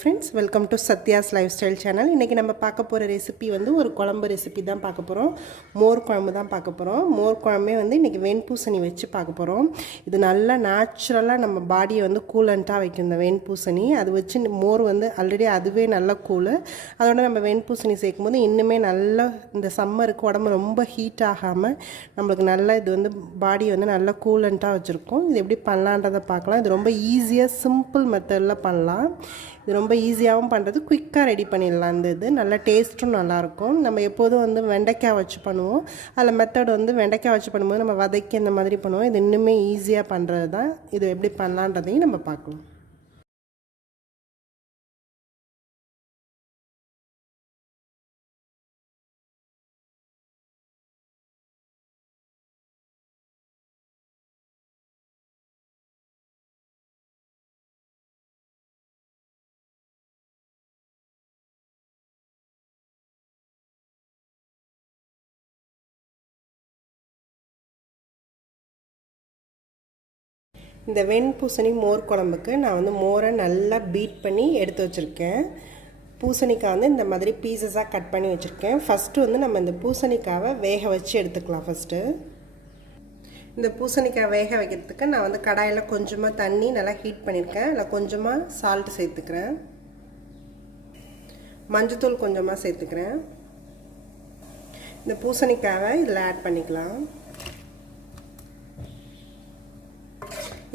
friends, welcome to Sathya'sLifestyle Channel. இன்னைக்கு நம்ம பார்க்க போற ரெசிபி வந்து ஒரு குழம்பு ரெசிபி தான் பார்க்க போறோம். மோர் குழம்பு தான் பார்க்க போறோம். மோர் குழம்பே வந்து இன்னைக்கு வெண்பூசணி வச்சு பார்க்க போறோம். இது நல்ல நேச்சுரலா நம்ம பாடியை வந்து கூலண்டா வைக்கும் இந்த வெண்பூசணி. அது வச்சு மோர் வந்து ஆல்ரெடி அதுவே நல்ல கூல். அதோட நம்ம வெண்பூசணி சேர்க்கும்போது இன்னுமே நல்ல இந்த சம்மருக்கு உடம்பு ரொம்ப ஹீட் ஆகாம நமக்கு நல்ல இது வந்து பாடி வந்து நல்ல கூலண்டா வச்சிருக்கும். இது எப்படி பண்ணலான்றதை பார்க்கலாம். இது ரொம்ப ஈஸியா சிம்பிள் மெத்தட்ல பண்ணலாம். இது ரொம்ப ஈஸியாகவும் பண்ணுறது, குயிக்காக ரெடி பண்ணிடலாம். இது நல்ல டேஸ்ட்டும் நல்லாயிருக்கும். நம்ம எப்போதும் வந்து வெண்டைக்காய் வச்சு பண்ணுவோம். அதில் மெத்தட் வந்து வெண்டைக்காய் வச்சு பண்ணும்போது நம்ம வதக்கி அந்த மாதிரி பண்ணுவோம். இது இன்னுமே ஈஸியாக பண்ணுறது தான். இது எப்படி பண்ணலான்றதையும் நம்ம பார்க்கலாம். இந்த வெண்பூசணி மோர் குழம்புக்கு நான் வந்து மோரை நல்லா பீட் பண்ணி எடுத்து வச்சுருக்கேன். பூசணிக்காய் வந்து இந்த மாதிரி பீசஸாக கட் பண்ணி வச்சுருக்கேன். ஃபஸ்ட்டு வந்து நம்ம இந்த பூசணிக்காவை வேக வச்சு எடுத்துக்கலாம். ஃபஸ்ட்டு இந்த பூசணிக்காய் வேக வைக்கிறதுக்கு நான் வந்து கடாயில் கொஞ்சமாக தண்ணி நல்லா ஹீட் பண்ணியிருக்கேன். அதில் கொஞ்சமாக சால்ட் சேர்த்துக்கிறேன், மஞ்சத்தூள் கொஞ்சமாக சேர்த்துக்கிறேன். இந்த பூசணிக்காவை இதில் ஆட் பண்ணிக்கலாம்.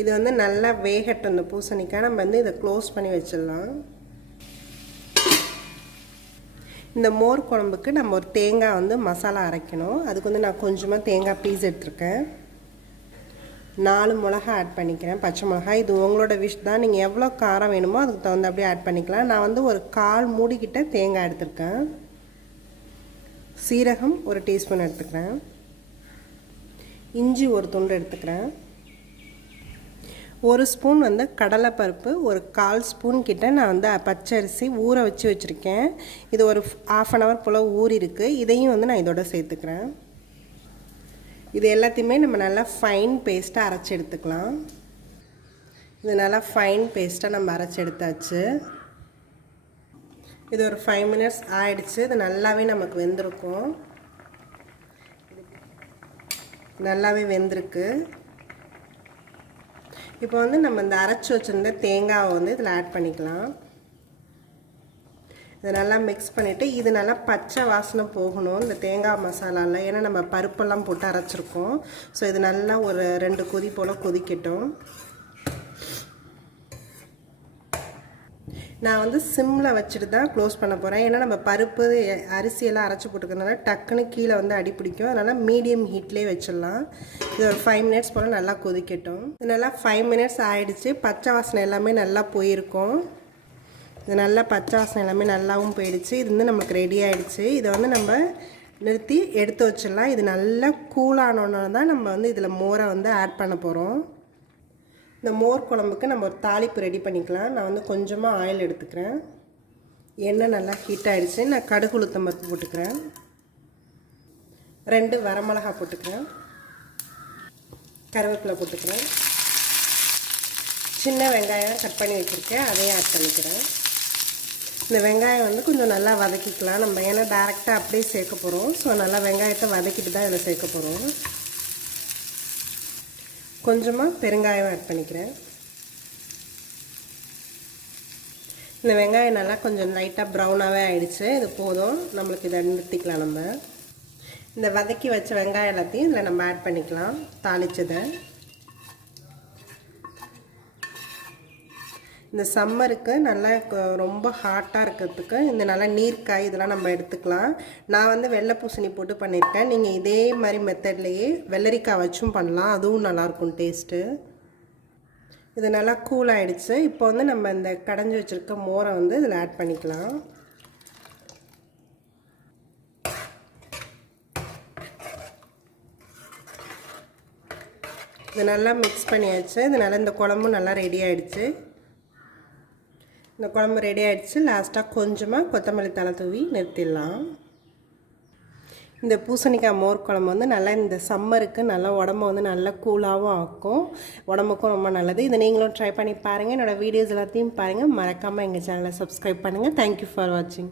இது வந்து நல்லா வேகட்டும். இந்த பூசணிக்காய் நம்ம வந்து இதை க்ளோஸ் பண்ணி வச்சிடலாம். இந்த மோர் குழம்புக்கு நம்ம ஒரு தேங்காய் வந்து மசாலா அரைக்கணும். அதுக்கு வந்து நான் கொஞ்சமாக தேங்காய் பீஸ் எடுத்துருக்கேன். 4 மிளகா ஆட் பண்ணிக்கிறேன், பச்சை மிளகாய். இது உங்களோட விஷ் தான். நீங்கள் எவ்வளோ காரம் வேணுமோ அதுக்கு தகுந்த அப்படியே ஆட் பண்ணிக்கலாம். நான் வந்து ஒரு 1/4 மூடிக்கிட்ட தேங்காய் எடுத்துருக்கேன். சீரகம் ஒரு டீஸ்பூன் எடுத்துக்கிறேன். இஞ்சி ஒரு துண்டு எடுத்துக்கிறேன். 1 ஸ்பூன் வந்து கடலைப்பருப்பு, ஒரு 1/4 ஸ்பூன் கிட்ட நான் வந்து பச்சரிசி ஊற வச்சு வச்சுருக்கேன். இது ஒரு 1/2 hour போல் ஊறி இருக்குது. இதையும் வந்து நான் இதோட சேர்த்துக்கிறேன். இது எல்லாத்தையுமே நம்ம நல்லா ஃபைன் பேஸ்ட்டாக அரைச்சி எடுத்துக்கலாம். இது நல்லா ஃபைன் பேஸ்ட்டாக நம்ம அரைச்சி எடுத்தாச்சு. இது ஒரு 5 minutes ஆயிடுச்சு. இது நல்லாவே நமக்கு வெந்திருக்கும். நல்லாவே வெந்திருக்கு. இப்போ வந்து நம்ம இந்த அரைச்சி வச்சுருந்த தேங்காவை வந்து இதில் ஆட் பண்ணிக்கலாம். இதை நல்லா மிக்ஸ் பண்ணிவிட்டு இது நல்லா பச்சை வாசனை போகணும் இந்த தேங்காய் மசாலாவில். ஏன்னா நம்ம பருப்பெல்லாம் போட்டு அரைச்சிருக்கோம். ஸோ இது நல்லா ஒரு 2 கொதி போல் கொதிக்கட்டும். நான் வந்து சிம்மில் வச்சுட்டு தான் க்ளோஸ் பண்ண போகிறேன். ஏன்னா நம்ம பருப்பு அரிசியெல்லாம் அரைச்சி போட்டுக்கிறதுனால டக்குன்னு கீழே வந்து அடி பிடிக்கும். அதனால் மீடியம் ஹீட்லேயே வச்சிடலாம். இது ஒரு 5 minutes போல் நல்லா கொதிக்கட்டும். இது நல்லா 5 minutes ஆகிடுச்சு. பச்சை வாசனை எல்லாமே நல்லா போயிருக்கும். இது நல்லா பச்சை வாசனை எல்லாமே நல்லாவும் போயிடுச்சு. இது வந்து நமக்கு ரெடி ஆகிடுச்சு. இதை வந்து நம்ம நிறுத்தி எடுத்து வச்சிடலாம். இது நல்லா கூலானோன்னு தான் நம்ம வந்து இதில் மோரை வந்து ஆட் பண்ண போகிறோம். இந்த மோர் குழம்புக்கு நம்ம ஒரு தாளிப்பு ரெடி பண்ணிக்கலாம். நான் வந்து கொஞ்சமாக ஆயில் எடுத்துக்கிறேன். எண்ணெய் நல்லா ஹீட் ஆகிடுச்சு. நான் கடுகு உளுத்தம் பருப்பு போட்டுக்கிறேன். 2 வரமிளகா போட்டுக்கிறேன். கருவேப்பிலை போட்டுக்கிறேன். சின்ன வெங்காயம் கட் பண்ணி வச்சுருக்கேன், அதையும் ஆட் பண்ணிக்கிறேன். இந்த வெங்காயம் வந்து கொஞ்சம் நல்லா வதக்கிக்கலாம் நம்ம. ஏன்னா டேரெக்டாக அப்படியே சேர்க்க போகிறோம். ஸோ நல்லா வெங்காயத்தை வதக்கிட்டு தான் இதில் சேர்க்க போகிறோம். கொஞ்சமாக பெருங்காயம் ஆட் பண்ணிக்கிறேன். இந்த வெங்காயம் நல்லா கொஞ்சம் லைட்டாக ப்ரௌனாகவே ஆகிடுச்சு. இது போதும், நம்மளுக்கு இதை நிறுத்திக்கலாம். நம்ம இந்த வதக்கி வச்ச வெங்காயம் எல்லாத்தையும் இதில் நம்ம ஆட் பண்ணிக்கலாம். தாளிச்சதை இந்த சம்மருக்கு நல்லா ரொம்ப ஹாட்டாக இருக்கிறதுக்கு இந்த நல்லா நீர்க்காய் இதெல்லாம் நம்ம எடுத்துக்கலாம். நான் வந்து வெள்ளை பூசணி போட்டு பண்ணியிருக்கேன். நீங்கள் இதே மாதிரி மெத்தட்லேயே வெள்ளரிக்காய் வச்சும் பண்ணலாம், அதுவும் நல்லாயிருக்கும் டேஸ்ட்டு. இது நல்லா கூல் ஆகிடுச்சு. இப்போ வந்து நம்ம இந்த கடைஞ்சி வச்சுருக்க மோரை வந்து இதில் ஆட் பண்ணிக்கலாம். இது நல்லா மிக்ஸ் பண்ணியாச்சு. இது நல்லா இந்த குழம்பு நல்லா ரெடி ஆகிடுச்சு. இந்த குழம்பு ரெடி ஆகிடுச்சு. லாஸ்ட்டாக கொஞ்சமாக கொத்தமல்லி தழை தூவி நிறுத்திடலாம். இந்த பூசணிக்காய் மோர் குழம்பு வந்து நல்லா இந்த சம்மருக்கு நல்லா உடம்பு வந்து நல்லா கூலாகவும் ஆக்கும், உடம்புக்கும் ரொம்ப நல்லது. இதை நீங்களும் ட்ரை பண்ணி பாருங்கள். என்னோடய வீடியோஸ் எல்லாத்தையும் பாருங்கள். மறக்காமல் எங்கள் சேனலை சப்ஸ்கிரைப் பண்ணுங்கள். தேங்க்யூ ஃபார் வாட்சிங்.